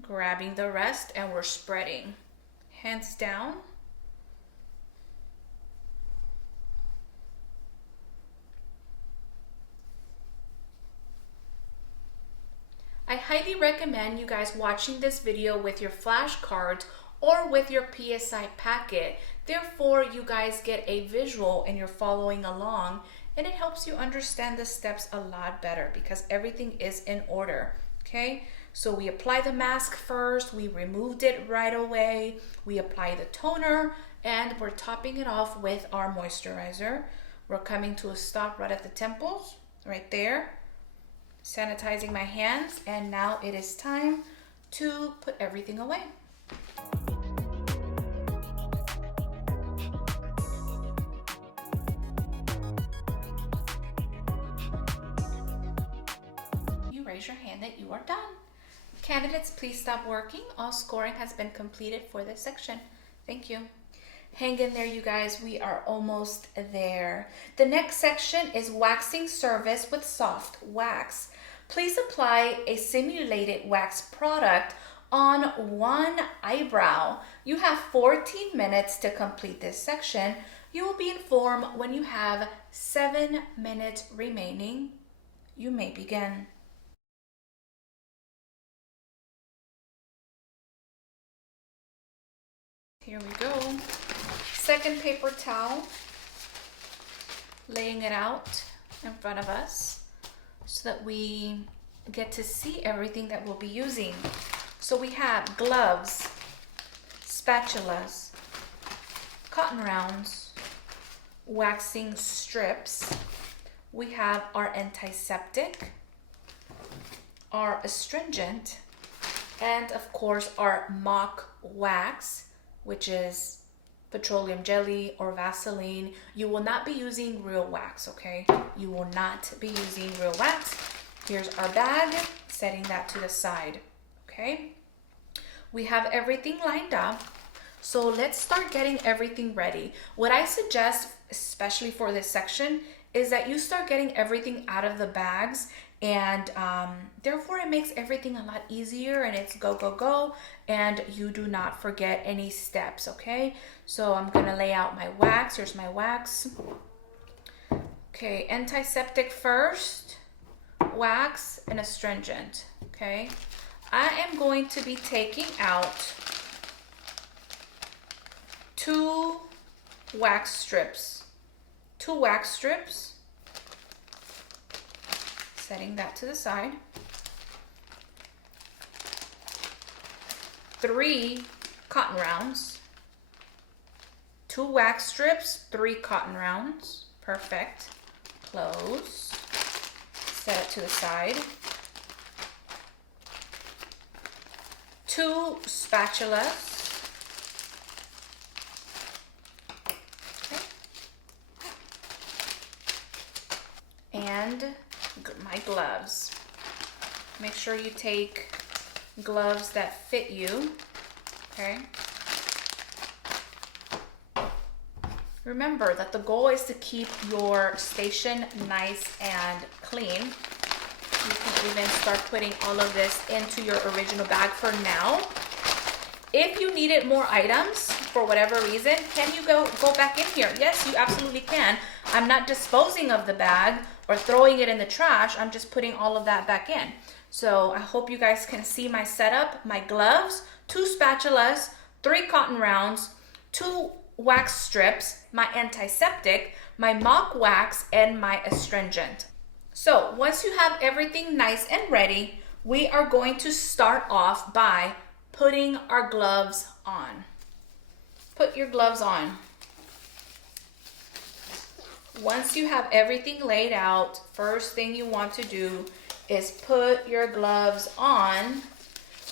Grabbing the rest and we're spreading. Hands down. I highly recommend you guys watching this video with your flashcards or with your PSI packet. Therefore, you guys get a visual and you're following along, and it helps you understand the steps a lot better because everything is in order, okay? So we apply the mask first, we removed it right away, we apply the toner, and we're topping it off with our moisturizer. We're coming to a stop right at the temples, right there. Sanitizing my hands, and now it is time to put everything away. You raise your hand that you are done. Candidates, please stop working. All scoring has been completed for this section. Thank you. Hang in there, you guys. We are almost there. The next section is waxing service with soft wax. Please apply a simulated wax product on one eyebrow. You have 14 minutes to complete this section. You will be informed when you have 7 minutes remaining. You may begin. Here we go. Second paper towel. Laying it out in front of us so that we get to see everything that we'll be using. So we have gloves, spatulas, cotton rounds, waxing strips. We have our antiseptic, our astringent, and of course our mock wax, which is petroleum jelly or Vaseline. You will not be using real wax, okay? You will not be using real wax. Here's our bag, setting that to the side, okay? We have everything lined up. So let's start getting everything ready. What I suggest, especially for this section, is that you start getting everything out of the bags, and therefore it makes everything a lot easier, and it's go, go, go, and you do not forget any steps, okay? So I'm gonna lay out my wax. Here's my wax. Okay, antiseptic first, wax, and astringent, okay? I am going to be taking out 2 wax strips. 2 wax strips. Setting that to the side. 3 cotton rounds. 2 wax strips, 3 cotton rounds. Perfect. Close. Set it to the side. 2 spatulas. Okay. And my gloves. Make sure you take gloves that fit you, okay? Remember that the goal is to keep your station nice and clean. You can even start putting all of this into your original bag for now. If you needed more items for whatever reason, can you go back in here? Yes, you absolutely can. I'm not disposing of the bag or throwing it in the trash. I'm just putting all of that back in. So I hope you guys can see my setup. My gloves, 2 spatulas, 3 cotton rounds, 2 wax strips, my antiseptic, my mock wax, and my astringent. So once you have everything nice and ready, we are going to start off by putting our gloves on. Put your gloves on. Once you have everything laid out, first thing you want to do is put your gloves on.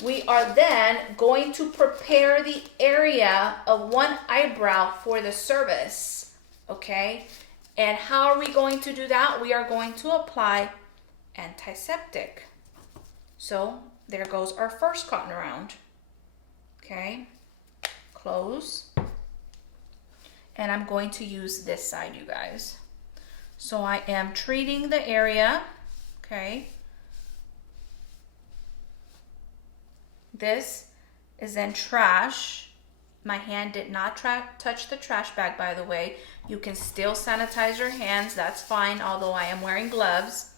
We are then going to prepare the area of one eyebrow for the service, okay? And how are we going to do that? We are going to apply antiseptic. So there goes our first cotton round, okay? Close. And I'm going to use this side, you guys. So I am treating the area, okay? This is then trash. My hand did not touch the trash bag, by the way. You can still sanitize your hands, that's fine, although I am wearing gloves.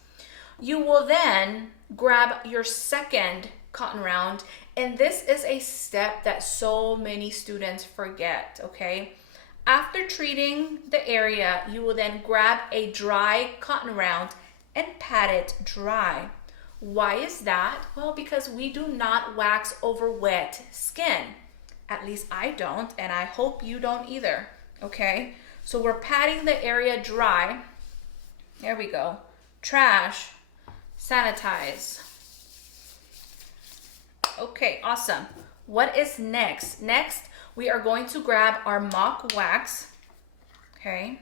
You will then grab your second cotton round, and this is a step that so many students forget, okay? After treating the area, you will then grab a dry cotton round and pat it dry. Why is that? Well, because we do not wax over wet skin. At least I don't, and I hope you don't either, okay? So we're patting the area dry. There we go. Trash, sanitize. Okay, awesome. What is next? Next, we are going to grab our mock wax, okay?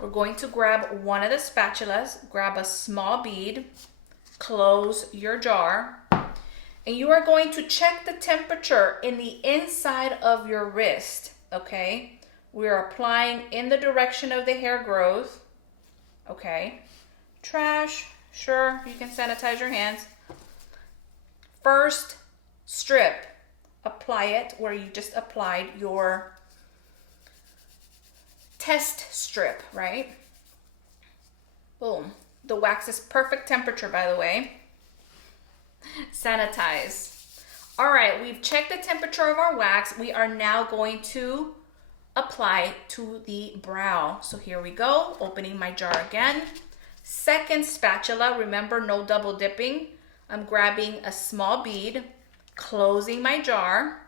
We're going to grab one of the spatulas, grab a small bead, close your jar, and you are going to check the temperature in the inside of your wrist, okay? We're applying in the direction of the hair growth, okay? Trash, sure, you can sanitize your hands. First strip, apply it where you just applied your test strip, right? Boom. The wax is perfect temperature, by the way. Sanitize. All right, we've checked the temperature of our wax. We are now going to apply to the brow. So here we go, opening my jar again. Second spatula, remember no double dipping. I'm grabbing a small bead, closing my jar.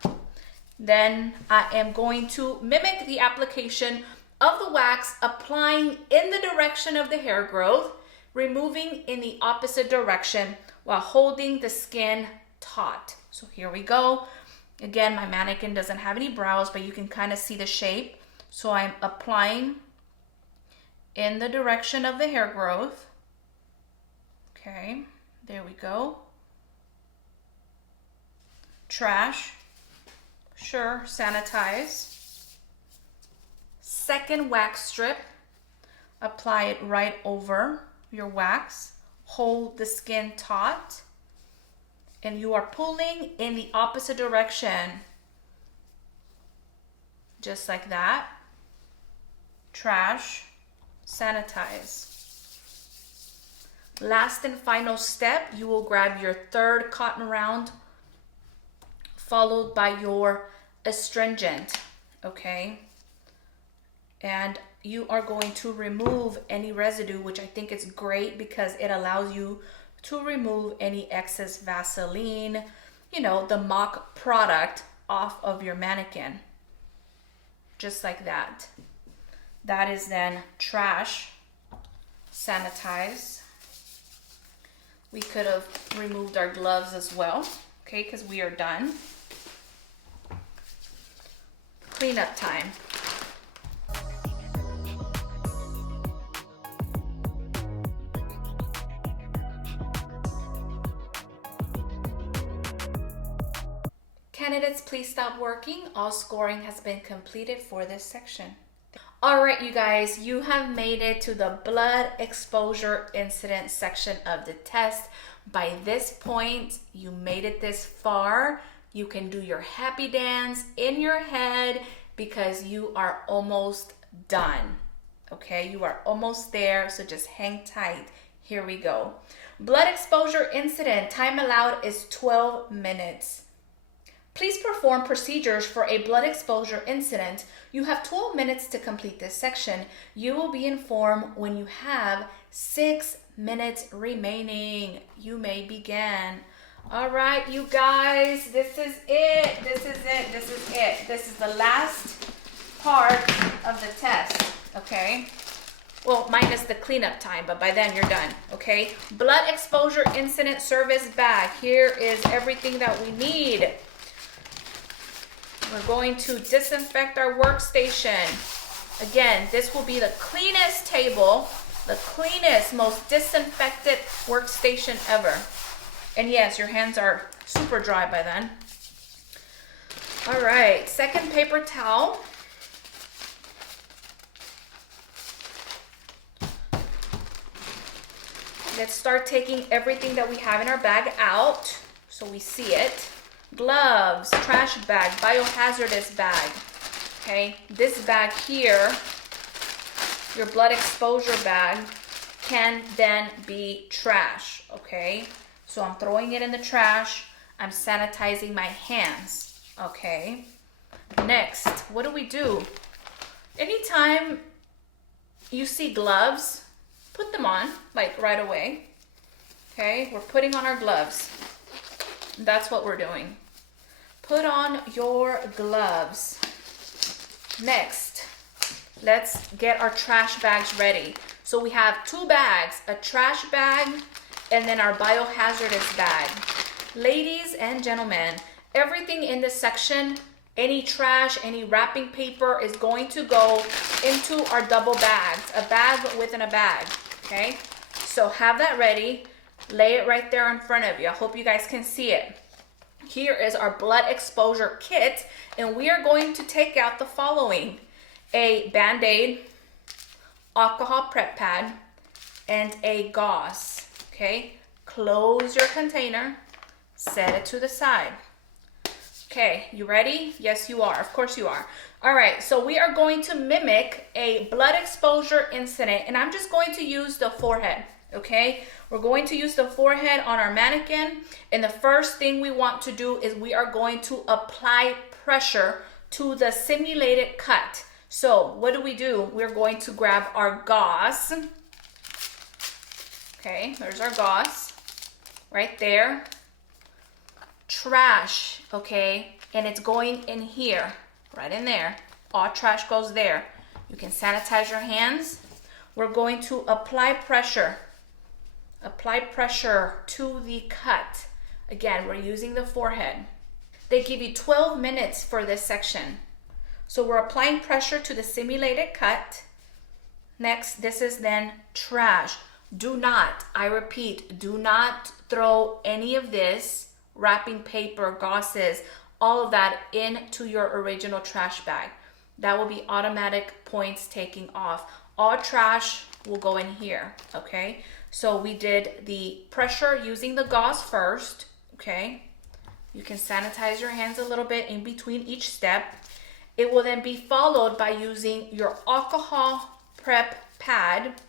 Then I am going to mimic the application of the wax, applying in the direction of the hair growth, removing in the opposite direction while holding the skin taut. So here we go. Again, my mannequin doesn't have any brows, but you can kind of see the shape. So I'm applying in the direction of the hair growth. Okay, there we go. Trash, sure, sanitize. Second wax strip, apply it right over your wax. Hold the skin taut. And you are pulling in the opposite direction. Just like that. Trash, sanitize. Last and final step, you will grab your third cotton round, followed by your astringent, okay? And you are going to remove any residue, which I think is great because it allows you to remove any excess Vaseline, you know, the mock product off of your mannequin. Just like that. That is then trash, sanitize. We could have removed our gloves as well, okay, because we are done. Cleanup time. Candidates, please stop working. All scoring has been completed for this section. All right, you guys, you have made it to the blood exposure incident section of the test. By this point, you made it this far. You can do your happy dance in your head because you are almost done. Okay, you are almost there, so just hang tight. Here we go. Blood exposure incident, time allowed is 12 minutes. Please perform procedures for a blood exposure incident. You have 12 minutes to complete this section. You will be informed when you have 6 minutes remaining. You may begin. All right, you guys, this is it. This is it. This is it. This is the last part of the test, okay? Well, minus the cleanup time, but by then you're done, okay? Blood exposure incident service bag. Here is everything that we need. We're going to disinfect our workstation. Again, this will be the cleanest table, the cleanest, most disinfected workstation ever. And yes, your hands are super dry by then. All right, second paper towel. Let's start taking everything that we have in our bag out so we see it. Gloves, trash bag, biohazardous bag. Okay, this bag here, your blood exposure bag, can then be trash. Okay, so I'm throwing it in the trash. I'm sanitizing my hands. Okay, next, what do? Anytime you see gloves, put them on, like right away. Okay, we're putting on our gloves. That's what we're doing. Put on your gloves. Next, let's get our trash bags ready. So we have 2 bags, a trash bag and then our biohazardous bag. Ladies and gentlemen, everything in this section, any trash, any wrapping paper is going to go into our double bags, a bag within a bag, okay? So have that ready. Lay it right there in front of you. I hope you guys can see it. Here is our blood exposure kit, and we are going to take out the following: a Band-Aid, alcohol prep pad, and a gauze. Okay, close your container, set it to the side. Okay, you ready? Yes, you are. Of course you are. All right, so we are going to mimic a blood exposure incident, and I'm just going to use the forehead. okay? We're going to use the forehead on our mannequin, and the first thing we want to do is we are going to apply pressure to the simulated cut. So what do? We're going to grab our gauze. Okay, there's our gauze right there. Trash, okay, and it's going in here, right in there. All trash goes there. You can sanitize your hands. We're going to apply pressure. Apply pressure to the cut. Again, we're using the forehead. They give you 12 minutes for this section. So we're applying pressure to the simulated cut. Next, this is then trash. Do not, I repeat, do not throw any of this wrapping paper, gauzes, all of that into your original trash bag. That will be automatic points taking off. All trash will go in here, okay? So we did the pressure using the gauze first, okay? You can sanitize your hands a little bit in between each step. It will then be followed by using your alcohol prep pad.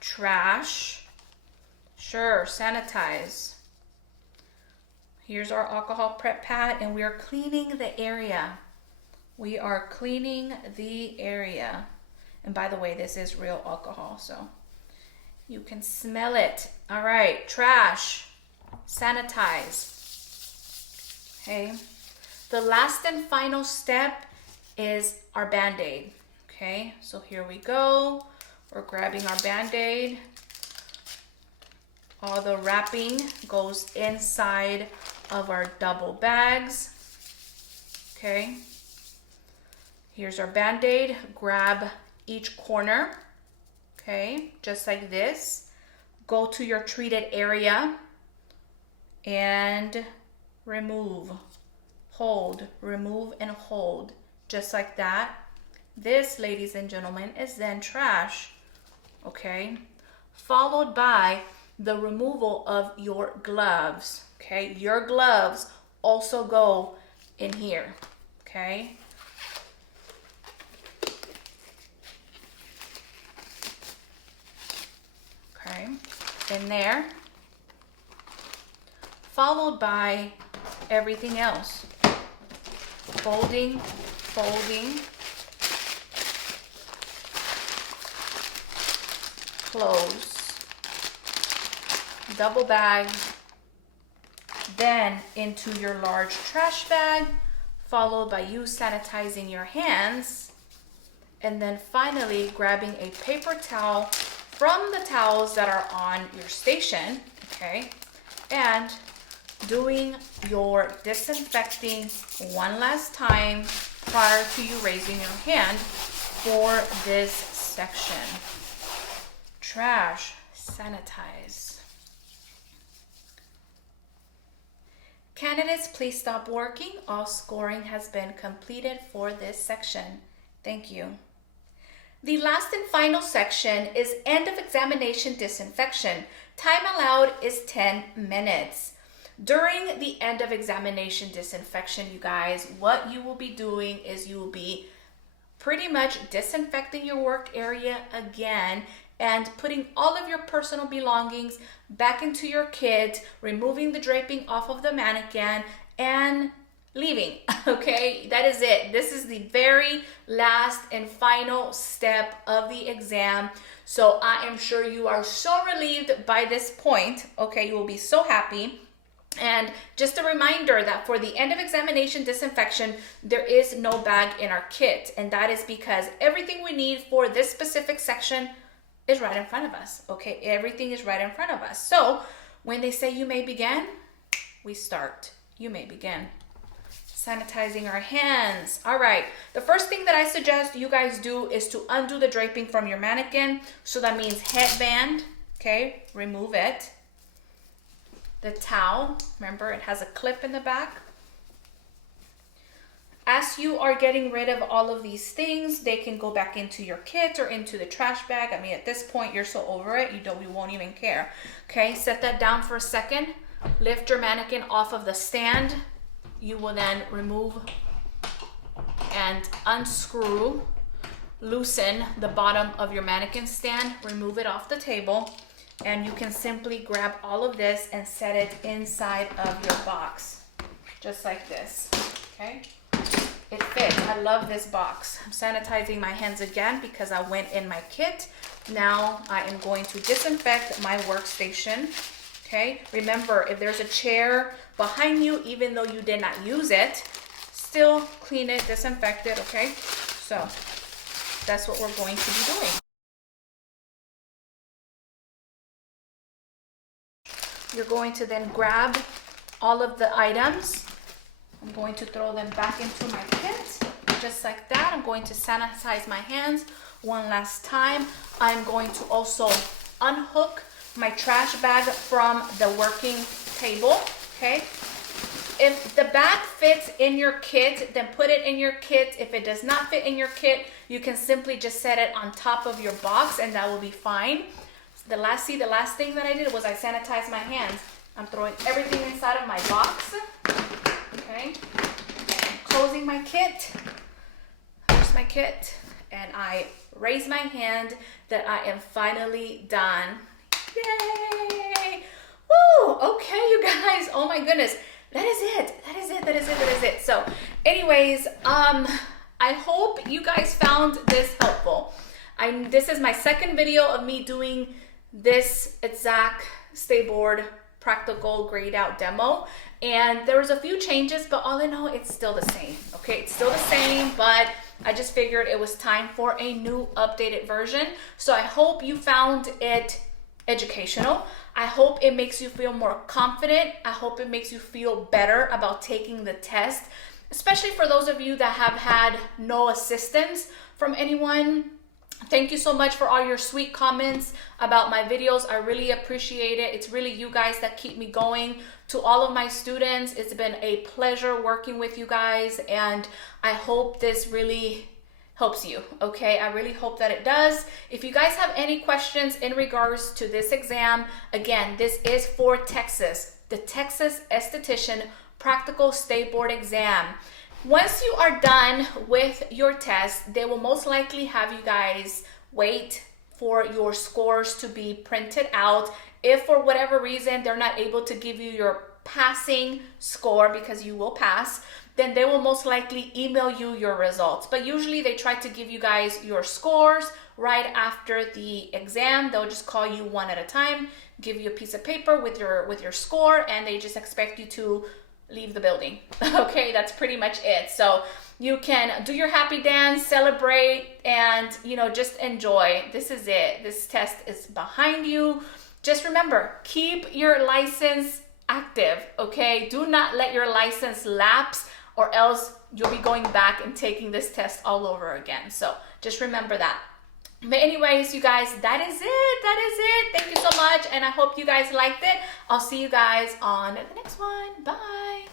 Trash. Sure, sanitize. Here's our alcohol prep pad, and we are cleaning the area. We are cleaning the area. And by the way, this is real alcohol, so you can smell it. All right, trash, sanitize. Okay. The last and final step is our Band-Aid. Okay, so here we go. We're grabbing our Band-Aid. All the wrapping goes inside of our double bags. Okay. Here's our Band-Aid. Grab each corner. Okay, just like this. Go to your treated area and remove. Hold, remove and hold. Just like that. This, ladies and gentlemen, is then trash. Okay. Followed by the removal of your gloves. Okay, your gloves also go in here. Okay. Okay, in there. Followed by everything else. Folding, folding. Close. Double bag, then into your large trash bag, followed by you sanitizing your hands, and then finally grabbing a paper towel from the towels that are on your station, okay, and doing your disinfecting one last time prior to you raising your hand for this section. Trash, sanitize. Candidates, please stop working. All scoring has been completed for this section. Thank you. The last and final section is end of examination disinfection. Time allowed is 10 minutes. During the end of examination disinfection, you guys, what you will be doing is you will be pretty much disinfecting your work area again and putting all of your personal belongings back into your kit, removing the draping off of the mannequin, and leaving. Okay, that is it. This is the very last and final step of the exam. So I am sure you are so relieved by this point. Okay, you will be so happy. And just a reminder that for the end of examination disinfection, there is no bag in our kit. And that is because everything we need for this specific section is right in front of us. Okay, everything is right in front of us. So when they say you may begin, we start. You may begin. Sanitizing our hands. All right, the first thing that I suggest you guys do is to undo the draping from your mannequin. So that means headband, okay, remove it. The towel, remember it has a clip in the back. As you are getting rid of all of these things, they can go back into your kit or into the trash bag. I mean, at this point, you're so over it, you won't even care. Okay, set that down for a second. Lift your mannequin off of the stand. You will then remove and unscrew loosen the bottom of your mannequin stand, remove it off the table, and you can simply grab all of this and set it inside of your box, just like this, okay? It fits. I love this box. I'm sanitizing my hands again because I went in my kit. Now I am going to disinfect my workstation, okay? Remember, if there's a chair behind you, even though you did not use it, still clean it, disinfect it, okay? So that's what we're going to be doing. You're going to then grab all of the items. I'm going to throw them back into my kit, just like that. I'm going to sanitize my hands one last time. I'm going to also unhook my trash bag from the working table, okay? If the bag fits in your kit, then put it in your kit. If it does not fit in your kit, you can simply just set it on top of your box and that will be fine. The last thing that I did was I sanitized my hands. I'm throwing everything inside of my box. Okay, closing my kit. Here's my kit, and I raise my hand that I am finally done. Yay! Woo! Okay, you guys. Oh my goodness, that is it. So, anyways, I hope you guys found this helpful. This is my second video of me doing this exact stay board practical grayed out demo, and there was a few changes, but all in all it's still the same. Okay, it's still the same, but I just figured it was time for a new updated version. So I hope you found it educational. I hope it makes you feel more confident. I hope it makes you feel better about taking the test, especially for those of you that have had no assistance from anyone. Thank you so much for all your sweet comments about my videos. I really appreciate it. It's really you guys that keep me going. To all of my students, it's been a pleasure working with you guys, and I hope this really helps you, okay? I really hope that it does. If you guys have any questions in regards to this exam, again, this is for Texas, the Texas Esthetician Practical Stay Board Exam. Once you are done with your test, they will most likely have you guys wait for your scores to be printed out. If for whatever reason they're not able to give you your passing score, because you will pass, then they will most likely email you your results. But usually they try to give you guys your scores right after the exam. They'll just call you one at a time, give you a piece of paper with your score, and they just expect you to leave the building. Okay, that's pretty much it. So you can do your happy dance, celebrate, and just enjoy. This is it. This test is behind you. Just remember, keep your license active, okay? Do not let your license lapse, or else you'll be going back and taking this test all over again. So just remember that. But anyways, you guys, that is it. Thank you so much, and I hope you guys liked it. I'll see you guys on the next one. Bye.